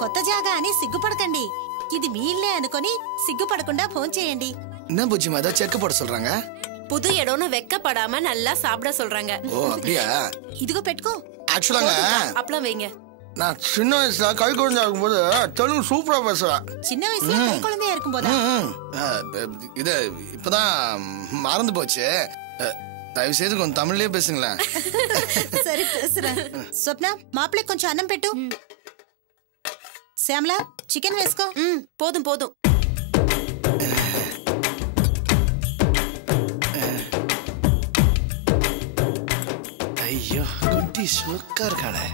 కొత్త జాగా అని సిగ్గుపడకండి. ఇది మీ ఇల్లే అనుకొని సిగ్గుపడకుండా ఫోన్ చేయండి. என்ன பூச்சி ஏதோ செக் போட சொல்றாங்க. புது இடம்னு வெக்கப்படாம நல்லா சாப்பிட சொல்றாங்க. ஓ அப்படியா? ఇదిగో పెట్టుకో. ஆக்சுவலாங்க அப்பளம் வைங்க. நான் சின்ன வயசுல கை குழந்தையா இருக்கும்போது தெலுங்கு சூப்பரா பேசுவேன். சின்ன வயசுல கை குழந்தையா இருக்கும்போதா? இது இப்பதான் மறந்து போச்சு. தயவு செய்து கொஞ்சம் தமிழ்லயே பேசுங்களேன். சரி பேசுறேன். ஸ்வப்னா மாப்பிள்ளை கொஞ்சம் அன்னம் పెట్టు. శ్యామలా చికెన్ వేసుకో. போதும் போதும். ஐயோ குட்டி சூக்கா இருக்காளே.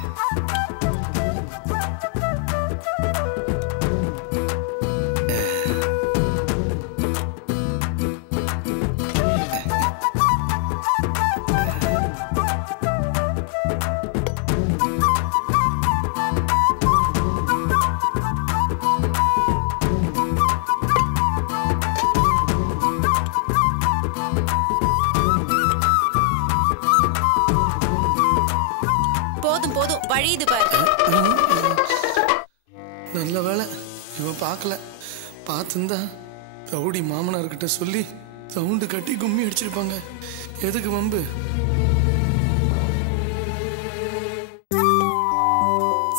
போதும் போதும் வழியுது பாரு. நல்ல வேலை இவன் பார்க்கல. பார்த்துந்தா ரவுடி மாமனார்கிட்ட சொல்லி சவுண்டு கட்டி கும்மி அடிச்சிருப்பாங்க. எதுக்கு வம்பு?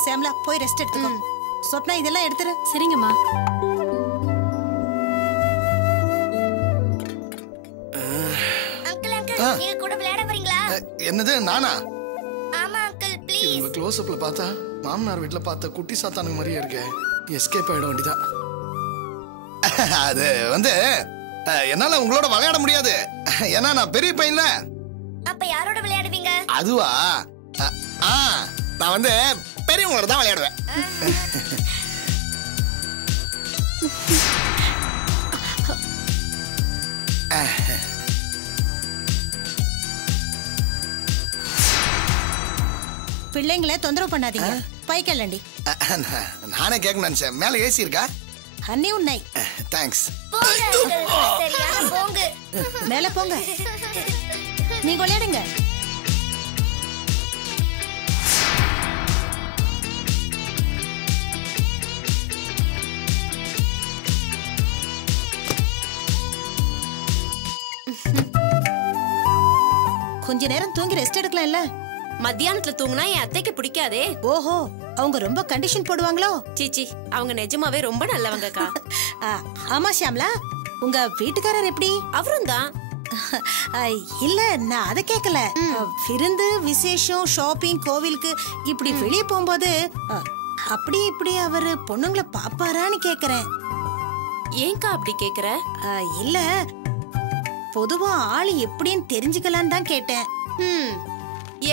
శ్యామలా போய் ரெஸ்ட் எடுத்துக்கோ. ஸ்வப்னா இதெல்லாம் எடுத்துரு. சரிங்கம்மா. அங்கிள் அங்கிள் நீங்க கூட விளையாட வரீங்களா? என்னது நானா? ஆமா அங்கிள் ப்ளீஸ். இவங்க க்ளோஸ் அப்ல பார்த்தா மாமனார் வீட்டுல பார்த்த குட்டி சாத்தானுங்க மாதிரியே இருக்கு. எஸ்கேப் ஆயிட வேண்டியதான். அது வந்து என்னால உங்களோட விளையாட முடியாது. ஏன்னா நான் பெரிய பையன்ல. அப்ப யாரோட விளையாடுவீங்க? அதுவா? நான் வந்து பெரியவங்களோட தான் விளையாடுவேன். பிள்ளைங்களை தொந்தரவு பண்ணாதீங்க. பைக்கல்லண்டி. நானே கேட்க நினைச்சேன். மேல ஏசி இருக்கா? அன்னி உன்னை. தேங்க்ஸ். சரியான போங்க. மேல போங்க. நீங்க விளையாடுங்க. கொஞ்ச நேரம் தூங்கி ரெஸ்ட் எடுக்கலாம் இல்ல? மத்தியானத்துல தூங்கினா என் அத்தைக்கு பிடிக்காதே. ஓஹோ, அவங்க ரொம்ப கண்டிஷன் போடுவாங்களோ? சீச்சி, அவங்க நிஜமாவே ரொம்ப நல்லவங்கக்கா. ஆமா ஷியாமலா, உங்க வீட்டுக்காரர் எப்படி? அவரும் தான். இல்ல நான் அத கேக்கல. விருந்து விசேஷம் ஷாப்பிங் கோவிலுக்கு இப்படி வெளியே போகும்போது அப்படி இப்படி அவரு பொண்ணுங்களை பாப்பாரான்னு கேக்குறேன். ஏங்கா அப்படி கேக்குற? இல்ல பொதுவா ஆளு எப்படின்னு தெரிஞ்சுக்கலான்னு தான் கேட்டேன்.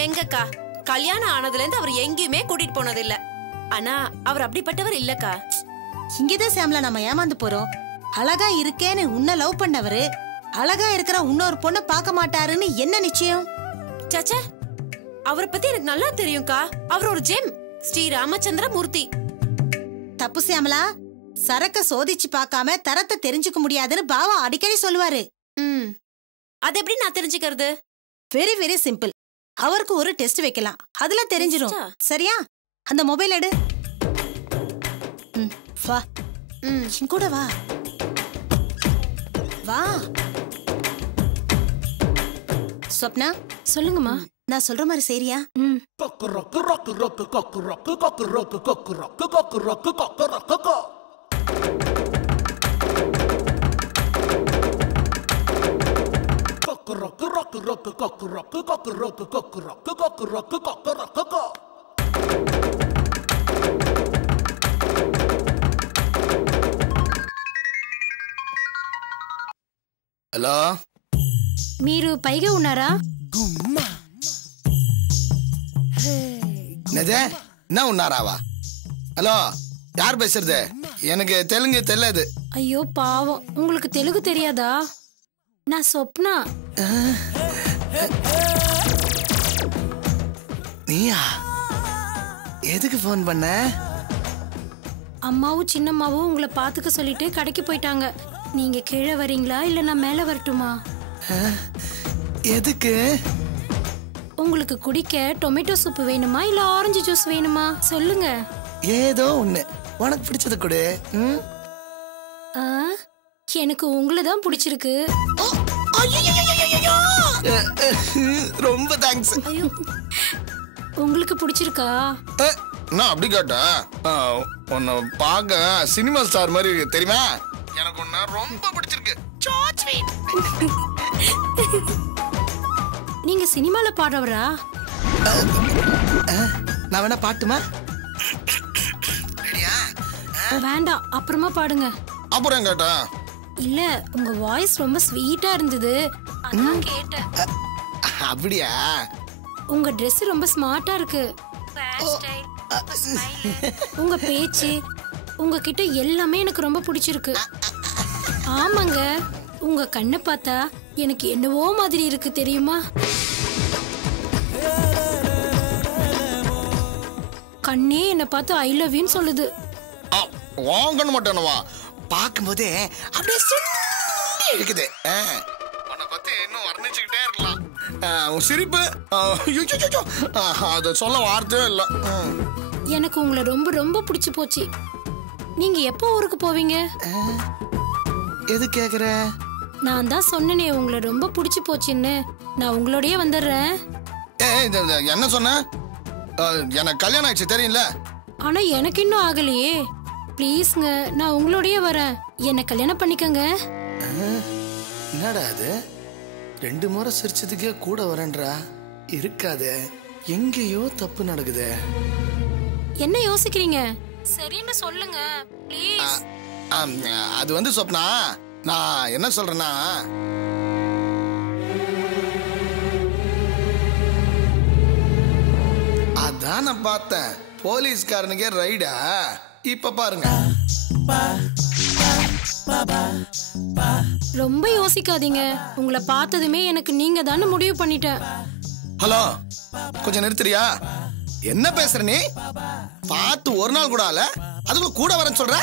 எங்கக்கா, கல்யாணம் ஆனதுல இருந்து அவர் எங்கேயுமே கூட்டிட்டு போனது இல்ல. ஆனா அவர் அப்படிப்பட்டவர் இல்லக்கா. இங்கதான் ஷியாமலா நம்ம ஏமாந்து போறோம். அழகா இருக்கேன்னு உன்ன லவ் பண்ணவரு அழகா இருக்கிற இன்னொரு பொண்ணை பார்க்க மாட்டாருன்னு என்ன நிச்சயம்? சச்சா, அவரை பத்தி எனக்கு நல்லா தெரியும்க்கா. அவர் ஒரு ஜெம், ஸ்ரீ ராமச்சந்திர மூர்த்தி. தப்பு ஷியாமலா, சரக்க சோதிச்சு பார்க்காம தரத்தை தெரிஞ்சுக்க முடியாதுன்னு பாவா அடிக்கடி சொல்லுவாரு. அது எப்படி நான் தெரிஞ்சுக்கிறது? Very very simple. அவருக்கு ஒரு டெஸ்ட் வைக்கலாம், அதுல தெரிஞ்சிடும். சரியா? அந்த மொபைல் எடு. வா, கூட வா வா. ஸ்வப்னா சொல்லுங்கம்மா. நான் சொல்ற மாதிரி சரியா? హలో, మీరు పైగా ఉన్నారా? என்ன உன்னாராவா? ஹலோ, யார் பேசுறது? எனக்கு தெலுங்கு தெரியாது. ஐயோ பாவம், உங்களுக்கு தெலுங்கு தெரியாதா? நான் சொப்னா. நீயா? எதுக்கு போன் பண்ண? அம்மாவும் சின்னம்மாவும் உங்களை பாத்துக்க சொல்லிட்டு கடைக்கு போயிட்டாங்க. நீங்க கீழே வரீங்களா இல்ல நான் மேல வரட்டுமா? எதுக்கு? உங்களுக்கு குடிக்க டொமேட்டோ சூப் வேணுமா இல்ல ஆரஞ்சு ஜூஸ் வேணுமா சொல்லுங்க. ஏதோ ஒண்ணு உனக்கு பிடிச்சது கொடு. எனக்கு உங்களை தான் பிடிச்சிருக்கு. ரொம்ப தேங்க்ஸ். உங்களுக்கு பிடிச்சிருக்கா? நான் அப்படி கேட்டேன். உன்னை பார்க்க சினிமா ஸ்டார் மாதிரி இருக்கு தெரியுமா? எனக்கு உன்னை ரொம்ப பிடிச்சிருக்கு. நீங்க சினிமால பாடுறவரா? நான் வேணா பாட்டுமா? வேண்டாம், அப்புறமா பாடுங்க. அப்புறம் கேட்டேன். இல்ல, உங்க வாய்ஸ் ரொம்ப ஸ்வீட்டா இருந்தது, அதான் கேட்டேன். அப்படியா? உங்க Dress ரொம்ப ஸ்மார்ட்டா இருக்கு. உங்க பேச்சு, உங்ககிட்ட எல்லாமே எனக்கு ரொம்ப பிடிச்சிருக்கு. ஆமாங்க, உங்க கண்ணை பார்த்தா எனக்கு என்னவோ மாதிரி இருக்கு தெரியுமா? கண்ணே என்ன பார்த்து ஐ லவ் யூன்னு சொல்லுது. வாங்கணும் மாட்டேனவா? பார்க்கும்போதே அப்படியே இருக்குது. உன்னை பத்தி இன்னும் வர்ணிச்சுக்கிட்டே இருக்கலாம். உன் சிரிப்பு அதை சொல்ல வார்த்தையே இல்லை. எனக்கு உங்களை ரொம்ப ரொம்ப பிடிச்சு போச்சு. நீங்க எப்போ ஊருக்கு போவீங்க? எது கேக்குற? நான் தான் சொன்னனே உங்களை ரொம்ப பிடிச்சு போச்சுன்னு. நான் உங்களோடயே வந்துடுறேன். என்ன சொன்ன? எனக்கு கல்யாணம் ஆயிடுச்சு தெரியல. ஆனா எனக்கு இன்னும் ஆகலையே. ப்ளீஸ்ங்க, நான் உங்களோடயே வரேன். என்ன கல்யாணம் பண்ணிக்கங்க. என்னடா அது? 2 முறை சிரிச்சதுக்கே கூட வரேன்றா. இருக்காதே, எங்கேயோ தப்பு நடக்குது. என்ன யோசிக்கிறீங்க? சரின்னு சொல்லுங்க ப்ளீஸ். அது வந்து சொப்னா, நான் என்ன சொல்றேன்னா, அதான் நான் பார்த்தேன். போலீஸ்காரனுக்கே ரைடா? இப்ப பாருங்க. ரொம்ப யோசிக்காதீங்க. உங்களை பார்த்ததுமே எனக்கு நீங்க தானே முடிவு பண்ணிட்டேன். ஹலோ, கொஞ்சம் நிறுத்துறியா? என்ன பேசுற நீ? பார்த்து ஒரு நாள் கூட ஆல, அதுக்குள்ள கூட வரேன்னு சொல்ற?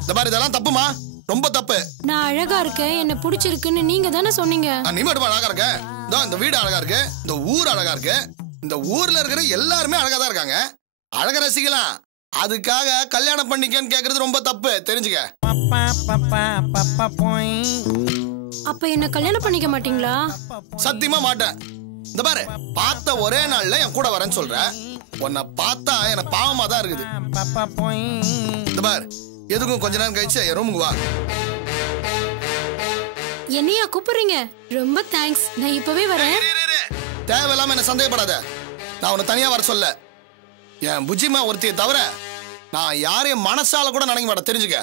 இந்த மாதிரி இதெல்லாம் தப்புமா, ரொம்ப தப்பு. நான் அழகா இருக்கேன், என்ன பிடிச்சிருக்குன்னு நீங்க தானே சொன்னீங்க. நீ மட்டும் அழகா இருக்க? இந்த வீடு அழகா இருக்கு, இந்த ஊர் அழகா இருக்கு, இந்த ஊர்ல இருக்கிற எல்லாருமே அழகா தான் இருக்காங்க. அழக ரசிக்கலாம். அதுக்காக கல்யாணம் பண்ணிக்கன்னு கேக்குறது ரொம்ப தப்பு, தெரிஞ்சுக்க. அப்ப என்ன கல்யாணம் பண்ணிக்க மாட்டீங்களா? சத்தியமா மாட்டேன். இந்த பாரு, பார்த்த ஒரே நாள்ல என் கூட வரேன்னு சொல்ற. உன்னை பார்த்தா எனக்கு பாவமா தான் இருக்குது. இந்த பாரு, எதுக்கும் கொஞ்ச நேரம் கழிச்சு என் ரூமுக்கு வா. என்னையா கூப்பிடுறீங்க? ரொம்ப தேங்க்ஸ், நான் இப்பவே வரேன். தேவையில்லாம என்ன சந்தேகப்படாத. நான் உன்னை தனியா வர சொல்ல. என் புஜிமா ஒருத்தியை தவிர நான் யாரையும் மனசால கூட நினைக்க மாட்டேன், தெரிஞ்சுக்க.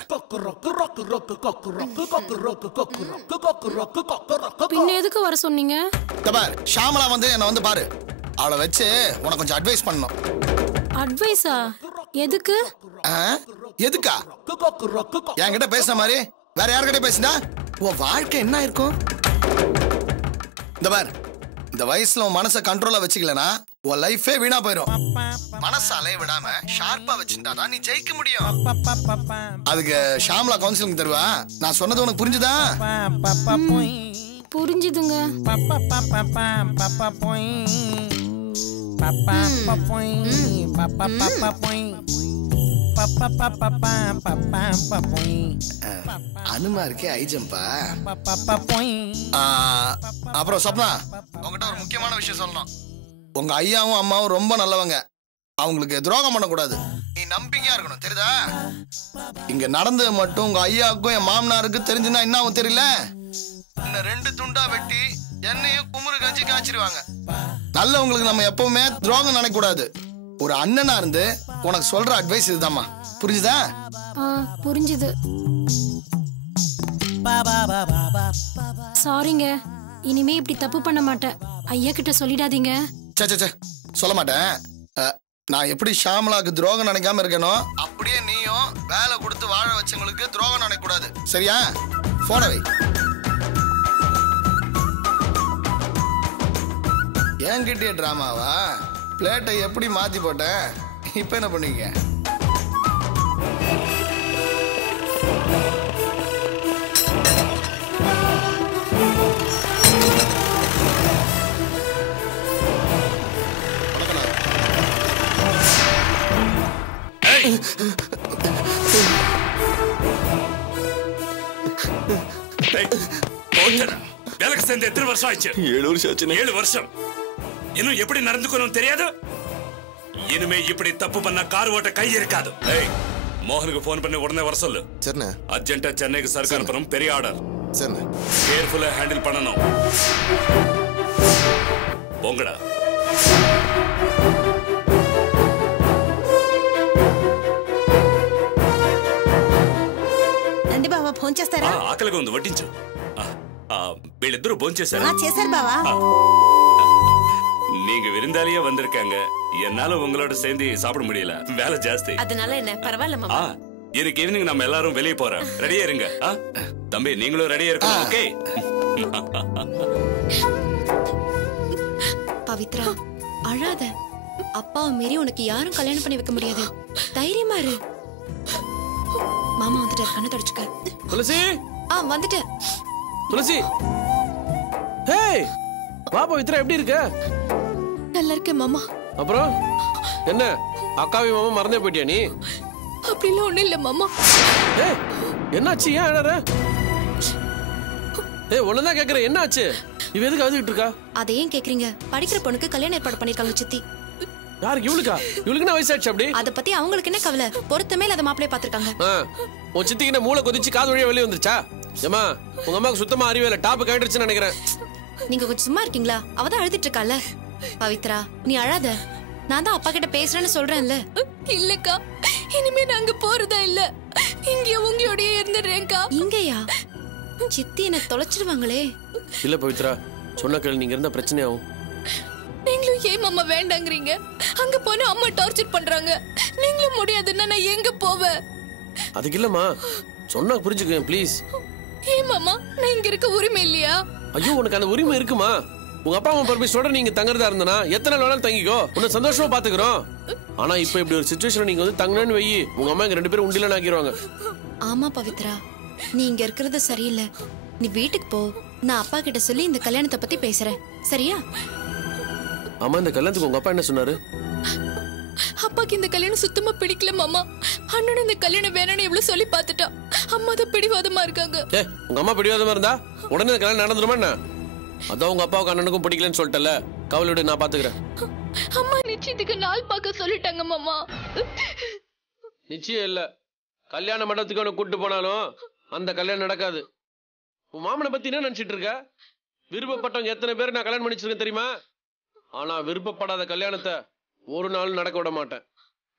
பின்ன எதுக்கு வர சொன்னீங்க? ஷாமலா வந்து என்ன வந்து பாரு. அவளை வச்சு உனக்கு கொஞ்சம் அட்வைஸ் பண்ணணும். அட்வைஸா? எதுக்கு? எதுக்கா? என்கிட்ட பேசுற மாதிரி வேற யார்கிட்ட பேசினா உன் வாழ்க்கை என்ன இருக்கும்? இந்த பார், இந்த வயசுல உன் மனசை கண்ட்ரோலா வச்சுக்கலனா உன் லைஃபே வீணா போயிடும். மனசாலே விடாம ஷார்ப்பா வச்சிருந்தாதான் நீ ஜெயிக்க முடியும். அதுக்கு ஷாம்லா கவுன்சிலிங் தருவா. நான் சொன்னது உனக்கு புரிஞ்சுதா? புரிஞ்சுதுங்க. அனுமா இருக்கே ஐஜம்பா. அப்புறம் சொப்னா, உங்ககிட்ட ஒரு முக்கியமான விஷயம் சொல்லணும். உங்க ஐயாவும் அம்மாவும் ரொம்ப நல்லவங்க. அவங்களுக்கு துரோகம் பண்ணக்கூடாது. நீ நம்பிக்கையா இருக்கணும், தெரியுதா? இங்க நடந்தது மட்டும் உங்க ஐயாவுக்கும் என் மாமனாருக்கு தெரிஞ்சுன்னா என்ன ஆகும் தெரியல? இந்த 2 துண்டா வெட்டி என்னையும் குமுறு கஞ்சி காய்ச்சிருவாங்க. நல்லவங்களுக்கு நம்ம எப்பவுமே துரோகம் நினைக்க கூடாது. ஒரு அண்ணனா இருந்து உனக்கு சொல்ற அட்வைஸ் இதுதாம்மா. புரிஞ்சுதா? புரிஞ்சுது. சாரிங்க, இனிமே இப்படி தப்பு பண்ண மாட்டேன். ஐயா கிட்ட சொல்லிடாதீங்க. சொல்ல மாட்டேன். நான் எப்படி ஷாமலாக்கு துரோகம் நினைக்காம இருக்கணும், அப்படியே நீயும் வேலை கொடுத்து வாழ வச்சவங்களுக்கு துரோகம் நினைக்க கூடாது, சரியா? போன வை. என்கிட்டயே டிராமாவா? பிளேட்டை எப்படி மாத்தி போட்டேன், இப்ப என்ன பண்ணீங்க? வேலைக்கு சேர்ந்து எத்தனை வருஷம் ஆச்சு? 7 வருஷம் ஆச்சு. 7 வருஷம். இன்னும் எப்படி நடந்துக்கணும் தெரியாது? இனிமே இப்படி தப்பு பண்ண கார் ஓட்ட கை இருக்காது. மோகனுக்கு போன் பண்ணி உடனே வர சொல்லு. சரிண்ணே. அர்ஜென்ட்டா சென்னைக்கு சரக்கு அனுப்புறோம். பெரிய ஆர்டர். சரிண்ணே. கேர்ஃபுல்லா ஹேண்டில் பண்ணணும். போங்கடா. రండి బావా ఫోన్ చేస్తారా? ఆకలిగా ఉంది వడ్డించు. వీళ్ళిద్దరూ భోంచేశారా? చేశారు బావా. நீங்க விருந்தாளியே வந்திருக்காங்க. என்னால உங்களோட சேர்ந்து சாப்பிட முடியல. வேலை ஜாஸ்தி. அதனால என்ன பரவாயில்ல மாமா. இன்னைக்கு ஈவினிங் நம்ம எல்லாரும் வெளியே போறோம். ரெடியா இருங்க. தம்பி நீங்களும் ரெடியா இருக்கணும். ஓகே? பவித்ரா அழாத. அப்பாவை மீறி உனக்கு யாரும் கல்யாணம் பண்ணி வைக்க முடியாது. தைரியமா இரு. மாமா வந்துட்டாரு. கண்ணை தொடச்சுக்க. துளசி. வந்துட்டேன். துளசி. ஹேய் வா பவித்ரா, எப்படி இருக்க? நல்லா இருக்கேன் மாமா. அப்புறம் என்ன அக்காவி மாமா மறந்தே போயிட்டியா நீ? அப்படிலாம் ஒண்ணும் இல்ல மாமா. ஏய் என்னாச்சு? ஏன் அழற? ஏய் ஒண்ணுதான் கேக்குறேன், என்னாச்சு? இவ எதுக்கு அழுதுகிட்டு இருக்கா? அதை ஏன் கேக்குறீங்க? படிக்கிற பொண்ணுக்கு கல்யாணம் ஏற்பாடு பண்ணிருக்காங்க சித்தி. யாருக்கு? இவளுக்கா? இவளுக்கு என்ன வயசாச்சு அப்படி? அத பத்தி அவங்களுக்கு என்ன கவலை? பொறுத்தமே இல்லாத மாப்பிளைய பாத்துருக்காங்க. உன் சித்திக்கு என்ன மூளை கொதிச்சு காது வழியா வெளியே வந்துருச்சா? ஏமா உங்க அம்மாவுக்கு சுத்தமா அறிவே இல்ல. டாப் கேட்டுருச்சுன்னு நினைக்கிறேன். நீங்க கொஞ்சம் சும்மா இருக்கீங்களா? அவதான் அழுதுட்டு இருக்கால. பவித்ரா நீ அழாத. நான் தான் அப்பா கிட்ட பேசுறேன்னு சொல்றேன்ல. இல்லக்கா, இனிமே நாங்க போறதா இல்ல. இங்க உங்களோடயே இருந்துடுறேன்க்கா. இங்கயா? சித்தி என்ன தொலைச்சிடுவாங்களே. இல்ல பவித்ரா, சொன்ன கேள்வி. நீங்க இருந்தா பிரச்சனை ஆகும். நீங்களும் ஏன் மாமா வேண்டாங்கறீங்க? அங்க போனா அம்மா டார்ச்சர் பண்றாங்க. நீங்களும் முடியாதுன்னா நான் எங்க போவேன்? அதுக்கு இல்லம்மா, சொன்னா புரிஞ்சுக்க ப்ளீஸ். ஏன் மாமா, நான் இங்க இருக்க உரிமை இல்லையா? ஐயோ உனக்கு அந்த உரிமை இருக்குமா? உங்க அப்பா அம்மா பர்மிஷனோட நீங்க தங்கறதா இருந்தனா எத்தனை நாள் வேணாலும் தங்கிக்கோ. உன்னை சந்தோஷமா பாத்துக்கிறோம். ஆனா இப்ப இப்படி ஒரு சிச்சுவேஷன் நீங்க வந்து தங்கணும்னு வெயி, உங்க அம்மா இங்க 2 பேரும் உண்டிலன்னு ஆக்கிடுவாங்க. ஆமா பவித்ரா, நீ இங்க இருக்கிறது சரியில்லை. நீ வீட்டுக்கு போ. நான் அப்பா கிட்ட சொல்லி இந்த கல்யாணத்தை பத்தி பேசுறேன். சரியா? ஆமா, இந்த கல்யாணத்துக்கு உங்க அப்பா என்ன சொன்னாரு? அப்பாக்கு இந்த கல்யாணம் சுத்தமா பிடிக்கல மாமா. அண்ணன் இந்த கல்யாணம் வேணும்னு எவ்வளவு சொல்லி பாத்துட்டான். அம்மா தான் பிடிவாதமா இருக்காங்க. உங்க அம்மா பிடிவாதமா இருந்தா உடனே இந்த கல்யாணம் நடந்துருமா என்ன? அதான் உங்க அப்பாவுக்கு அண்ணனுக்கும் பிடிக்கலன்னு சொல்லிட்டல. கவலை விடு, நான் பாத்துக்கிறேன். அம்மா நிச்சயத்துக்கு நாள் பார்க்க சொல்லிட்டாங்க மாமா. நிச்சயம் இல்ல. கல்யாண மண்டபத்துக்கு அவனை கூட்டு போனாலும் அந்த கல்யாணம் நடக்காது. உன் மாமனை பத்தி என்ன நினைச்சிட்டு இருக்க? விருப்பப்பட்டவங்க எத்தனை பேர் நான் கல்யாணம் பண்ணிச்சிருக்கேன் தெரியுமா? ஆனா விருப்பப்படாத கல்யாணத்தை ஒரு நாள் நடக்க விட மாட்டேன்.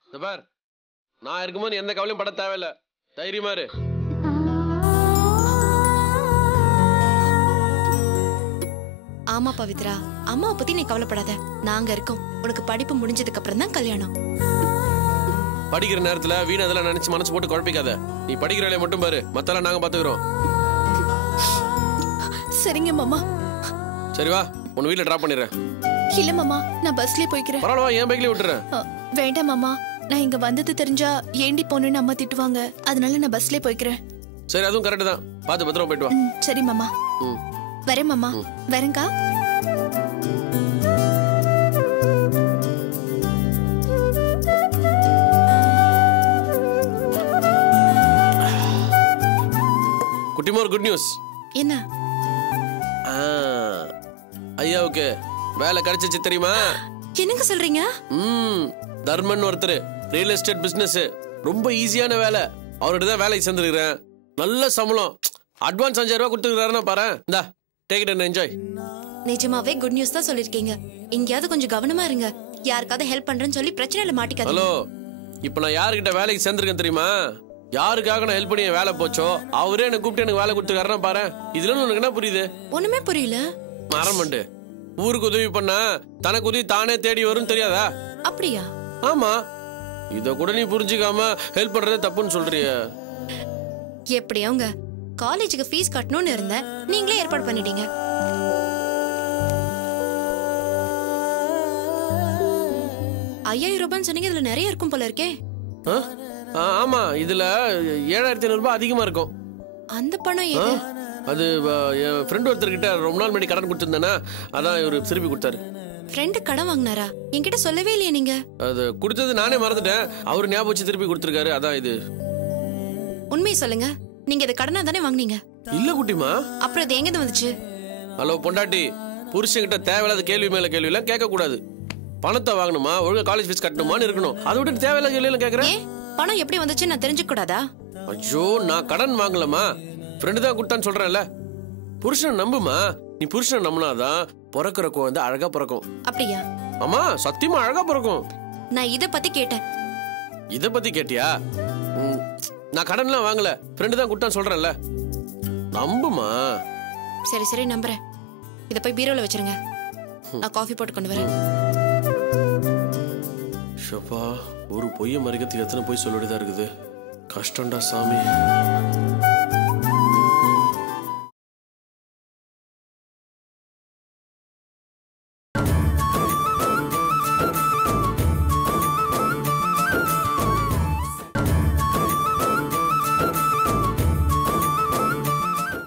இந்த பார், நான் இருக்கும்போது எந்த கவலையும் பட தேவையில்ல. தைரியமா இரு. ஆமா பவித்ரா, அம்மாவை பத்தி நீ கவலைப்படாத. நாங்க இருக்கோம். உனக்கு படிப்பு முடிஞ்சதுக்கு அப்புறம் தான் கல்யாணம். படிக்கிற நேரத்துல வீண் அதெல்லாம் நினைச்சு மனசு போட்டு குழப்பிக்காத. நீ படிக்கிற வேலையை மட்டும் பாரு, மத்தெல்லாம் நாங்க பாத்துக்கிறோம். சரிங்க மாமா. சரி வா, உன் வீட்டுல டிராப் பண்ணிடுறேன். இல்ல மாமா, நான் பஸ்லயே போய்க்கிறேன். பரவாயில்ல, என் பைக்லயே விட்டுறேன். வேண்டாம் மாமா, நான் இங்க வந்தது தெரிஞ்சா ஏண்டி போனேன்னு அம்மா திட்டுவாங்க. அதனால நான் பஸ்லயே போய்க்கிறேன். சரி, அதுவும் கரெக்ட் தான். பாத்து பத்திரமா போயிட்டு வா. சரி மாமா. வரேன் மாமா. வரேங்கா. குட்டிமா, ஒரு குட் நியூஸ். என்ன? ஐயாவுக்கு வேலை கிடைச்சிச்சு தெரியுமா? என்னங்க சொல்றீங்க? தர்மன் ஒருத்தர், ரியல் எஸ்டேட் பிசினஸ், ரொம்ப ஈஸியான வேலை. அவர்கிட்ட தான் வேலைக்கு சேர்ந்துருக்கிறேன். நல்ல சம்பளம். அட்வான்ஸ் 5000 ரூபாய் கொடுத்துருக்காருன்னா பாரு. இந்தா, டேக் இட் அண்ட் என்ஜாய். நிஜமாவே குட் நியூஸ் தான் சொல்லிருக்கீங்க. எங்கயாவது கொஞ்சம் கவனமா இருங்க. யாருக்காவது ஹெல்ப் பண்றேன்னு சொல்லி பிரச்சனையில மாட்டிக்காதீங்க. ஹலோ, இப்போ நான் யாருக்கிட்ட வேலைக்கு சேர்ந்துருக்கேன் தெரியுமா? யாருக்காக நான் ஹெல்ப் பண்ணி வேலை போச்சோ அவரே எனக்கு கூப்பிட்டு எனக்கு வேலை கொடுத்துருக்காருன்னா பாரு. இதுல உனக்கு என்ன புரியுது? ஒண்ணுமே புரியல. மரமண்டு, ஊருக்கு உதவி பண்ணா தனக்கு உதவி தானே தேடி வரும் தெரியாதா? அப்படியா? ஆமா. இத கூட நீ புரிஞ்சுக்காம ஹெல்ப் பண்றதே தப்புன்னு சொல்றிய. எப்படியாங்க காலேஜுக்கு ஃபீஸ் கட்டணும்னு இருந்தேன், நீங்களே ஏற்பாடு பண்ணிட்டீங்க. ₹5000 சொன்னீங்க, இதுல நிறைய இருக்கும் போல இருக்கே. ஆமா, இதுல 7500 ரூபாய் அதிகமா இருக்கும். அந்த பணம் எது? அது என் ஃப்ரெண்ட் ஒருத்தர்கிட்ட ரொம்ப நாள் முன்னாடி கடன் கொடுத்துருந்தேன்னா, அதான் இவரு திருப்பி கொடுத்தாரு. ஃப்ரெண்டு கடன் வாங்கினாரா? என்கிட்ட சொல்லவே இல்லையே நீங்க. அது கொடுத்தது நானே மறந்துட்டேன். அவரு ஞாபகம் வச்சு திருப்பி கொடுத்துருக்காரு. அதான் இது. உண்மையை சொல்லுங்க, நீங்க இதை கடனா தானே வாங்குனீங்க? இல்ல குட்டிமா. அப்புறம் இது எங்க வந்துச்சு? ஹலோ பொண்டாட்டி, புருஷன்கிட்ட தேவையில்லாத கேள்வி மேல கேள்வி எல்லாம் கேட்க கூடாது. பணத்தை வாங்கணுமா, ஒழுங்கா காலேஜ் ஃபீஸ் கட்டணுமான்னு இருக்கணும். அதை விட்டு தேவையில்லாத கேள்வி எல்லாம் கேக்குறேன். பணம் எப்படி வந்துச்சு நான் தெரிஞ்சுக்க கூடாதா? ஐயோ, நான் கடன் வாங்கலமா, ஃப்ரெண்டு தான் கொடுத்தான்னு சொல்றேன்ல. புருஷனை நம்புமா. நீ புருஷனை நம்பினாதான் பிறக்கிற குழந்தை அழகா பிறக்கும். அப்படியா? ஆமா, சத்தியமா அழகா பிறக்கும். நான் இத பத்தி கேட்டேன். இத பத்தி கேட்டியா? நான் கடன்லாம் வாங்கல, ஃப்ரெண்டு தான் கொடுத்தான்னு சொல்றேன்ல. நம்புமா. சரி சரி நம்புறேன். இத போய் பீரோல வச்சிருங்க. நான் காஃபி போட்டு கொண்டு வரேன். ஷப்பா, ஒரு பொய்ய மறைக்கிறதுக்கு எத்தனை பொய் சொல்லிட்டு தான் இருக்குது. கஷ்டம்டா சாமி.